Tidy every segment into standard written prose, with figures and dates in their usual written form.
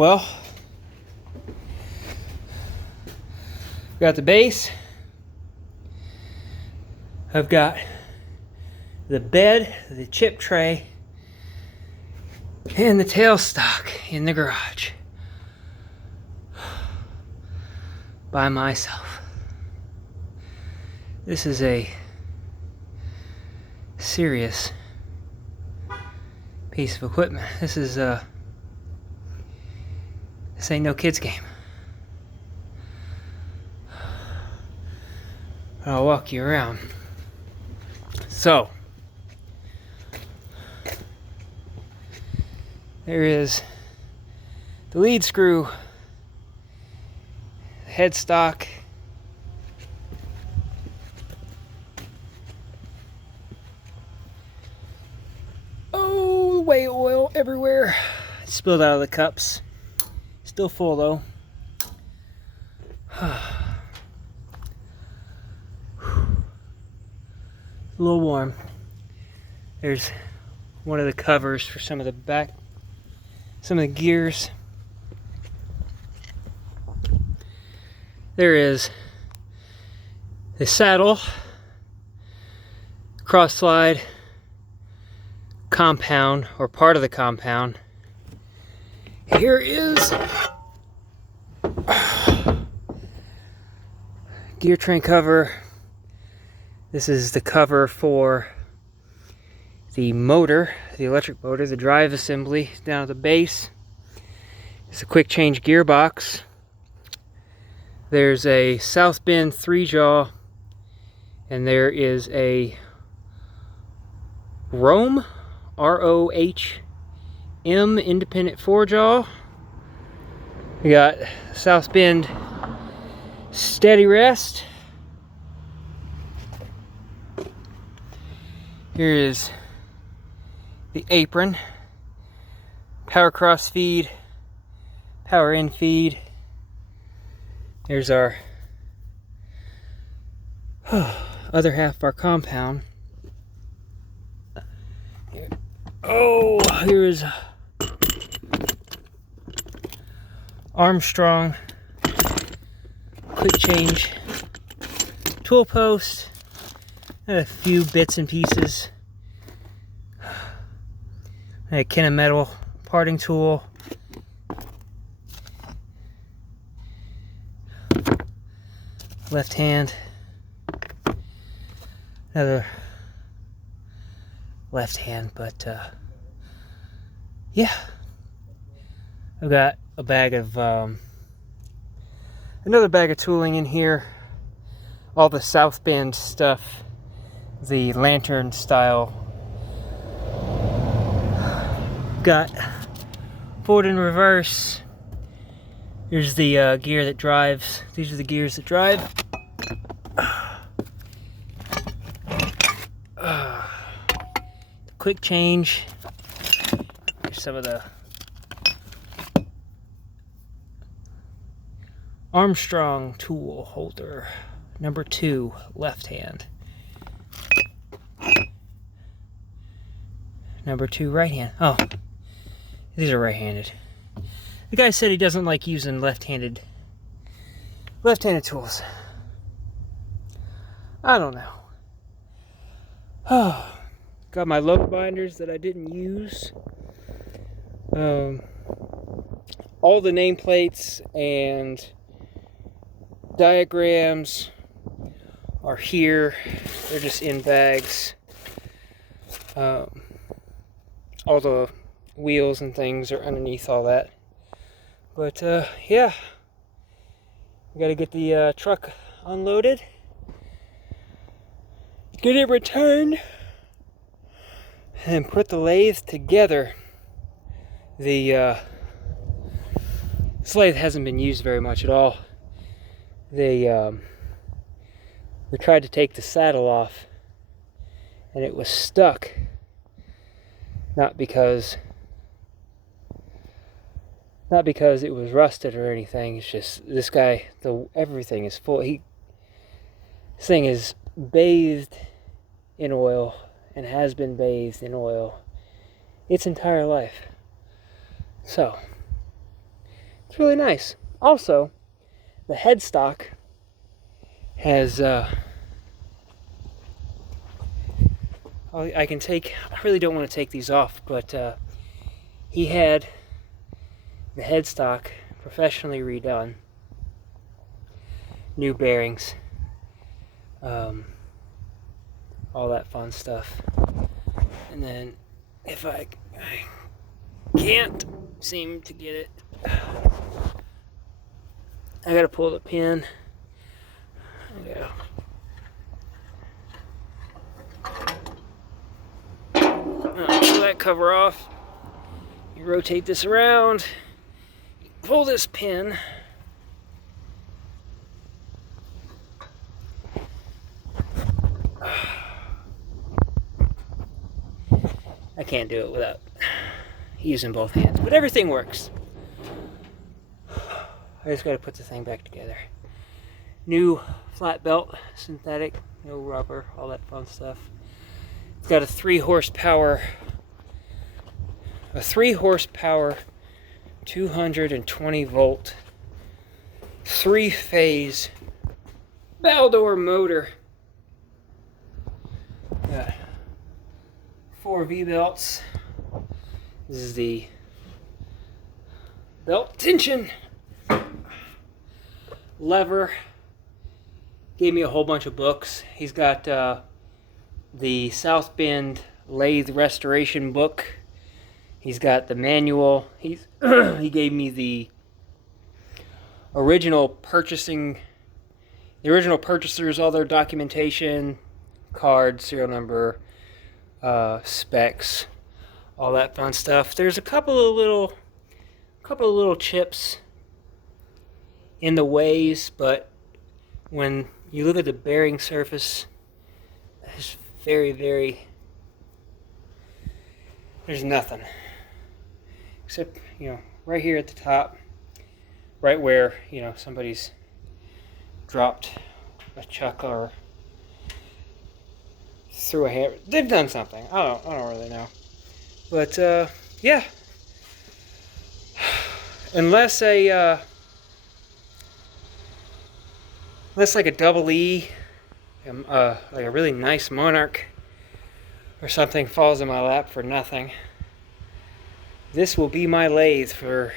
Well, got the base. I've got the bed, the chip tray, and the tailstock in the garage by myself. This is a serious piece of equipment. This ain't no kid's game. I'll walk you around. So, there is the lead screw, headstock, oh, way oil everywhere. It spilled out of the cups. Still full though. A little warm. There's one of the covers for some of the gears. There is the saddle, cross slide, compound, or part of the compound. Here is gear train cover. This is the cover for the motor, the electric motor, the drive assembly down at the base. It's a quick change gearbox. There's a South Bend 3-jaw, and there is a Rohm, R-O-H-M independent 4-jaw. We got South Bend steady rest. Here is the apron, power cross feed, power in feed. There's our other half of our compound. Here is Armstrong quick change tool post, and a few bits and pieces. A Kennametal parting tool. Left hand. Another left hand, but yeah. I've got a bag of another bag of tooling in here. All the South Bend stuff, the lantern style. Got forward and reverse. Here's the gear that drives. These are the gears that drive. Quick change. Here's some of the Armstrong tool holder. Number 2, left hand. Number 2, right hand. Oh, these are right-handed. The guy said he doesn't like using left-handed tools. I don't know. Oh, got my load binders that I didn't use. All the nameplates and diagrams are here. They're just in bags. All the wheels and things are underneath all that. But yeah, we gotta get the truck unloaded, get it returned, and put the lathe together. This lathe hasn't been used very much at all. We tried to take the saddle off, and it was stuck. Not because it was rusted or anything. It's just this guy. Everything is full. This thing is bathed in oil and has been bathed in oil its entire life. So It's really nice. Also, the headstock has I really don't want to take these off, but he had the headstock professionally redone, new bearings, all that fun stuff. And then if I can't seem to get it, I gotta pull the pin. Yeah. Pull that cover off. You rotate this around. You pull this pin. I can't do it without using both hands, but everything works. I just gotta put the thing back together. New flat belt, synthetic, no rubber, all that fun stuff. It's got a 3 horsepower 220 volt 3-phase Baldor motor. Got 4 V-belts. This is the belt tension lever. Gave me a whole bunch of books. He's got the South Bend lathe restoration book. He's got the manual. He gave me the original purchasers, all their documentation, card, serial number, specs, all that fun stuff. There's a couple of little chips in the ways, but when you look at the bearing surface, it's there's nothing. Except, right here at the top, right where, somebody's dropped a chuck or threw a hammer. They've done something. I don't really know. But, yeah. Unless like a double E, like a really nice Monarch or something falls in my lap for nothing, this will be my lathe for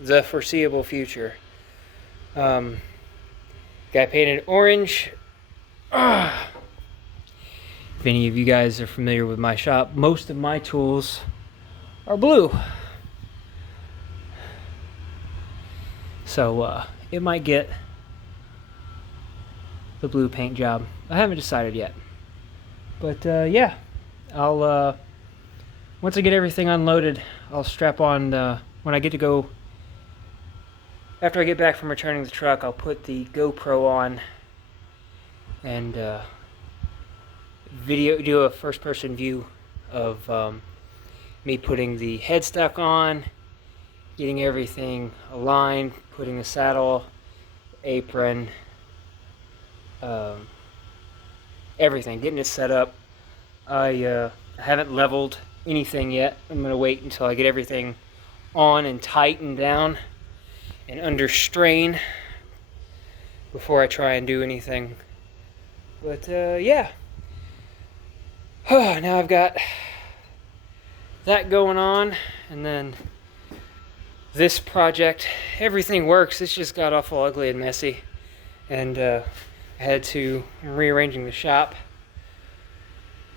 the foreseeable future. Got painted orange. If any of you guys are familiar with my shop, most of my tools are blue. So it might get the blue paint job. I haven't decided yet. But yeah, I'll once I get everything unloaded, I'll strap on when I get to go. After I get back from returning the truck, I'll put the GoPro on and do a first-person view of me putting the headstock on, getting everything aligned, putting the saddle, apron, everything, getting it set up. I haven't leveled anything yet. I'm going to wait until I get everything on and tightened down and under strain before I try and do anything. But yeah. Now I've got that going on, and then this project, everything works. It's just got awful ugly and messy, and I had to rearranging the shop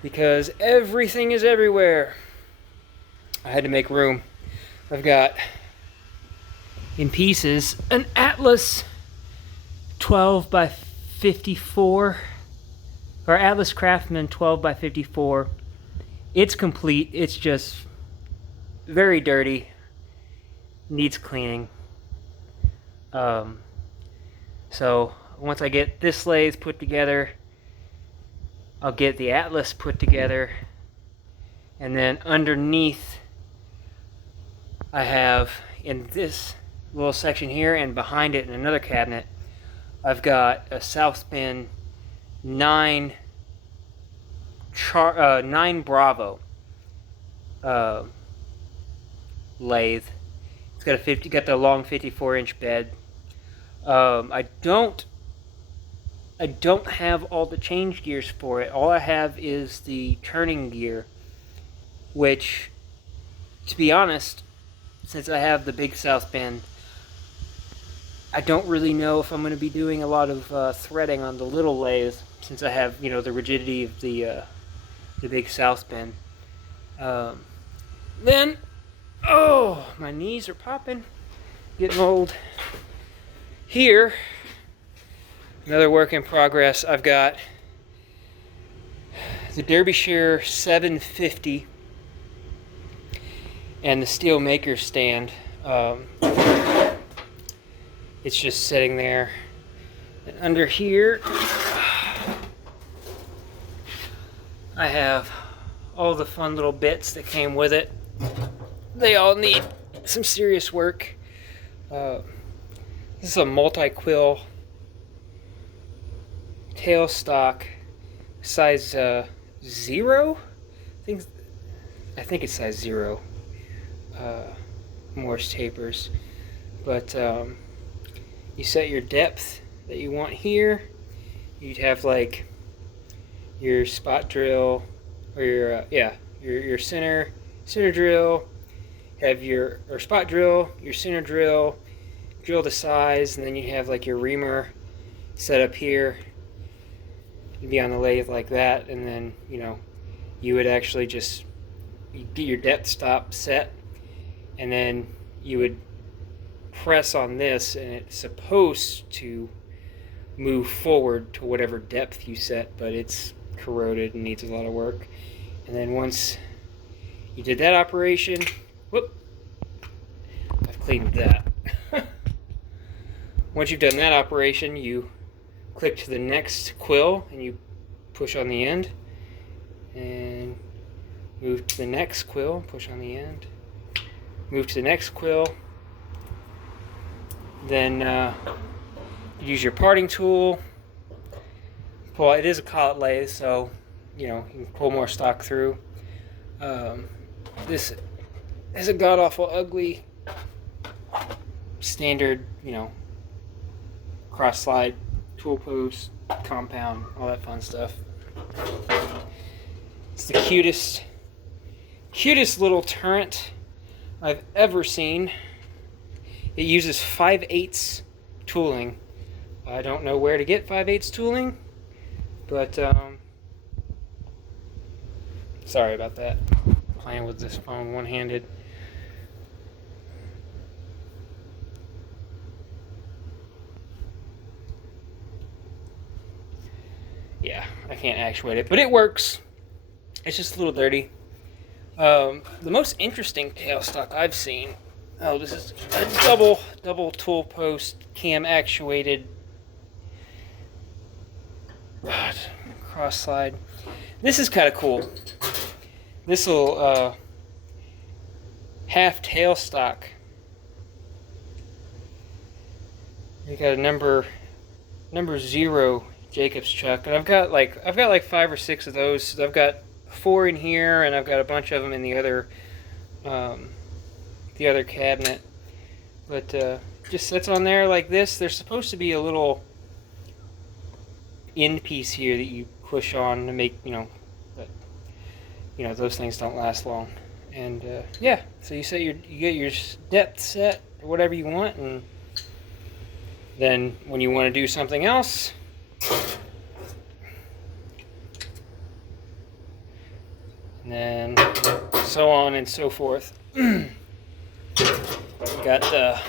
because everything is everywhere. I had to make room. I've got in pieces an Atlas 12 by 54, or Atlas Craftsman 12 by 54. It's complete. It's just very dirty, needs cleaning. So once I get this lathe put together, I'll get the Atlas put together, and then underneath I have, in this little section here and behind it in another cabinet, I've got a South Bend 9 Bravo lathe. It's got the long 54-inch bed. I don't have all the change gears for it. All I have is the turning gear, which, to be honest, since I have the big south bend, I don't really know if I'm going to be doing a lot of threading on the little lathe, since I have, the rigidity of the big south bend. Then, oh, my knees are popping, getting old. Here, another work in progress. I've got the Derbyshire 750 and the steel maker stand. It's just sitting there. And under here, I have all the fun little bits that came with it. They all need some serious work. This is a multi-quill tailstock, size 0. I think it's size 0. Morse tapers, but you set your depth that you want here. You'd have like your spot drill, or your center drill. Have your spot drill, your center drill the size, and then you have like your reamer set up here. You'd be on the lathe like that, and then you would actually just get your depth stop set, and then you would press on this, and it's supposed to move forward to whatever depth you set, but it's corroded and needs a lot of work. And then once you did that operation, whoop, I've cleaned that. Once you've done that operation, you click to the next quill and you push on the end, and move to the next quill, push on the end, move to the next quill. Then use your parting tool. Pull. It is a collet lathe, so you can pull more stock through. This is a god awful ugly standard, cross slide tool post, compound, all that fun stuff. It's the cutest little turret I've ever seen. It uses 5/8 tooling. I don't know where to get 5/8 tooling, but sorry about that. Playing with this phone one-handed. Yeah, I can't actuate it, but it works. It's just a little dirty. The most interesting tailstock I've seen. Oh, this is a double tool post cam actuated cross slide. This is kind of cool. This will half tailstock. You got a number 0 Jacobs chuck, and I've got like 5 or 6 of those. So I've got 4 in here, and I've got a bunch of them in the other cabinet. But just sits on there like this. There's supposed to be a little end piece here that you push on to make but those things don't last long. And yeah, so you get your depth set or whatever you want, and then when you want to do something else, and then so on and so forth. Got the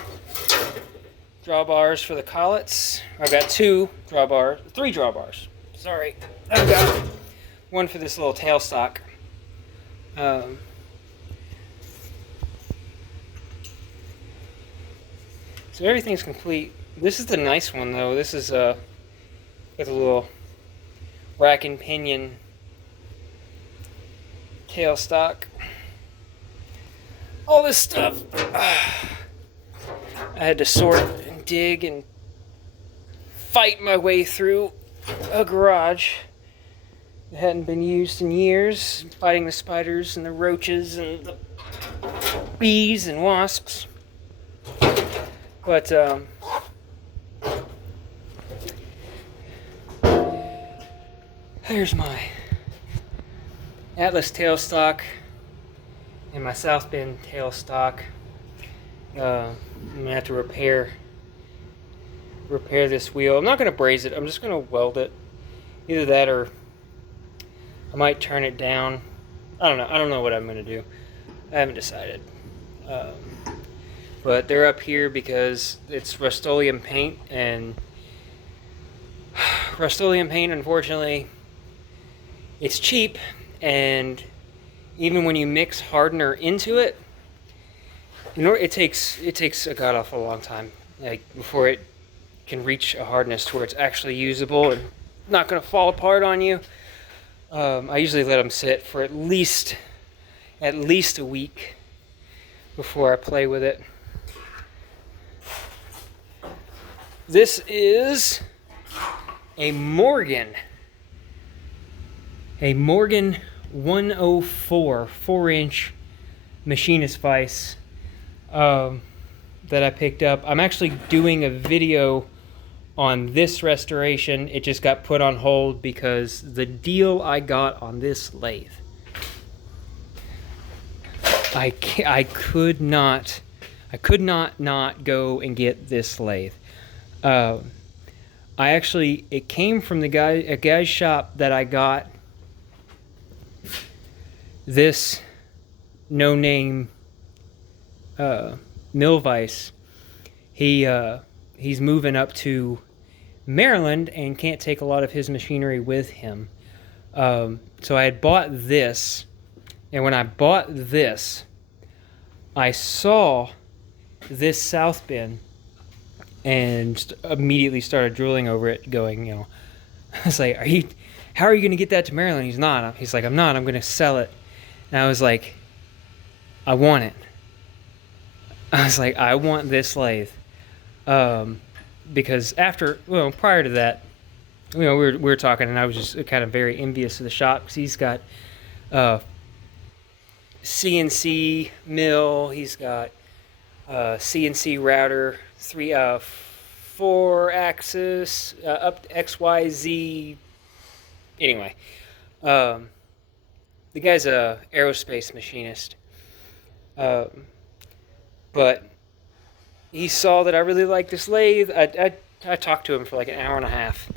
drawbars for the collets. I've got 3 drawbars. Sorry, I've got one for this little tailstock. So everything's complete. This is the nice one though. This is with a little rack and pinion tailstock. All this stuff I had to sort and dig and fight my way through a garage that hadn't been used in years, fighting the spiders and the roaches and the bees and wasps. But there's my Atlas tailstock and my South Bend tailstock. I'm gonna have to repair this wheel. I'm not gonna braze it. I'm just gonna weld it. Either that or I might turn it down. I don't know. I don't know what I'm gonna do. I haven't decided. But they're up here because it's Rust-Oleum paint, and Rust-Oleum paint, unfortunately, it's cheap, and even when you mix hardener into it, it takes a god awful long time, like, before it can reach a hardness to where it's actually usable and not going to fall apart on you. I usually let them sit for at least a week before I play with it. This is a Morgan 104 4-inch machinist vise that I picked up. I'm actually doing a video on this restoration. It just got put on hold because the deal I got on this lathe, I could not go and get this lathe. It came from a guy's shop that I got this no-name mill vise. He's moving up to Maryland and can't take a lot of his machinery with him. So I had bought this, and when I bought this, I saw this South Bend and immediately started drooling over it, going, I was like, how are you going to get that to Maryland? He's not. He's like, I'm not. I'm going to sell it. And I was like, I want it. I was like, I want this lathe. Because prior to that, we were talking, and I was just kind of very envious of the shop, because he's got CNC mill, he's got CNC router, 4-axis, up to XYZ. Anyway, the guy's a aerospace machinist, but he saw that I really liked this lathe. I talked to him for like an hour and a half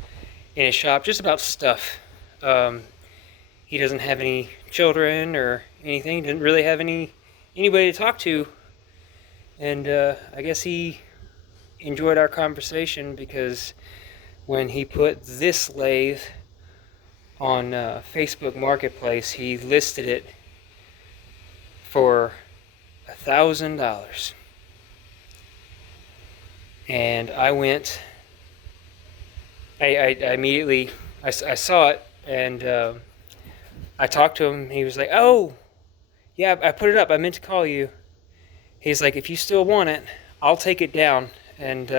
in his shop just about stuff. He doesn't have any children or anything. He didn't really have anybody to talk to. And I guess he enjoyed our conversation, because when he put this lathe on Facebook Marketplace, he listed it for $1,000. And I went, I immediately, I saw it, and I talked to him. He was like, oh, yeah, I put it up. I meant to call you. He's like, if you still want it, I'll take it down. And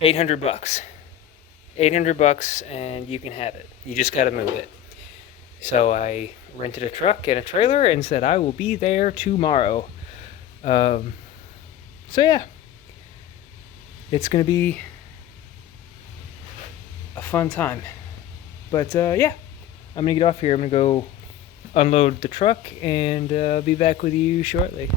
$800. $800, and you can have it. You just got to move it. So I rented a truck and a trailer and said I will be there tomorrow. So yeah, it's going to be a fun time. But yeah, I'm going to get off here. I'm going to go unload the truck and be back with you shortly.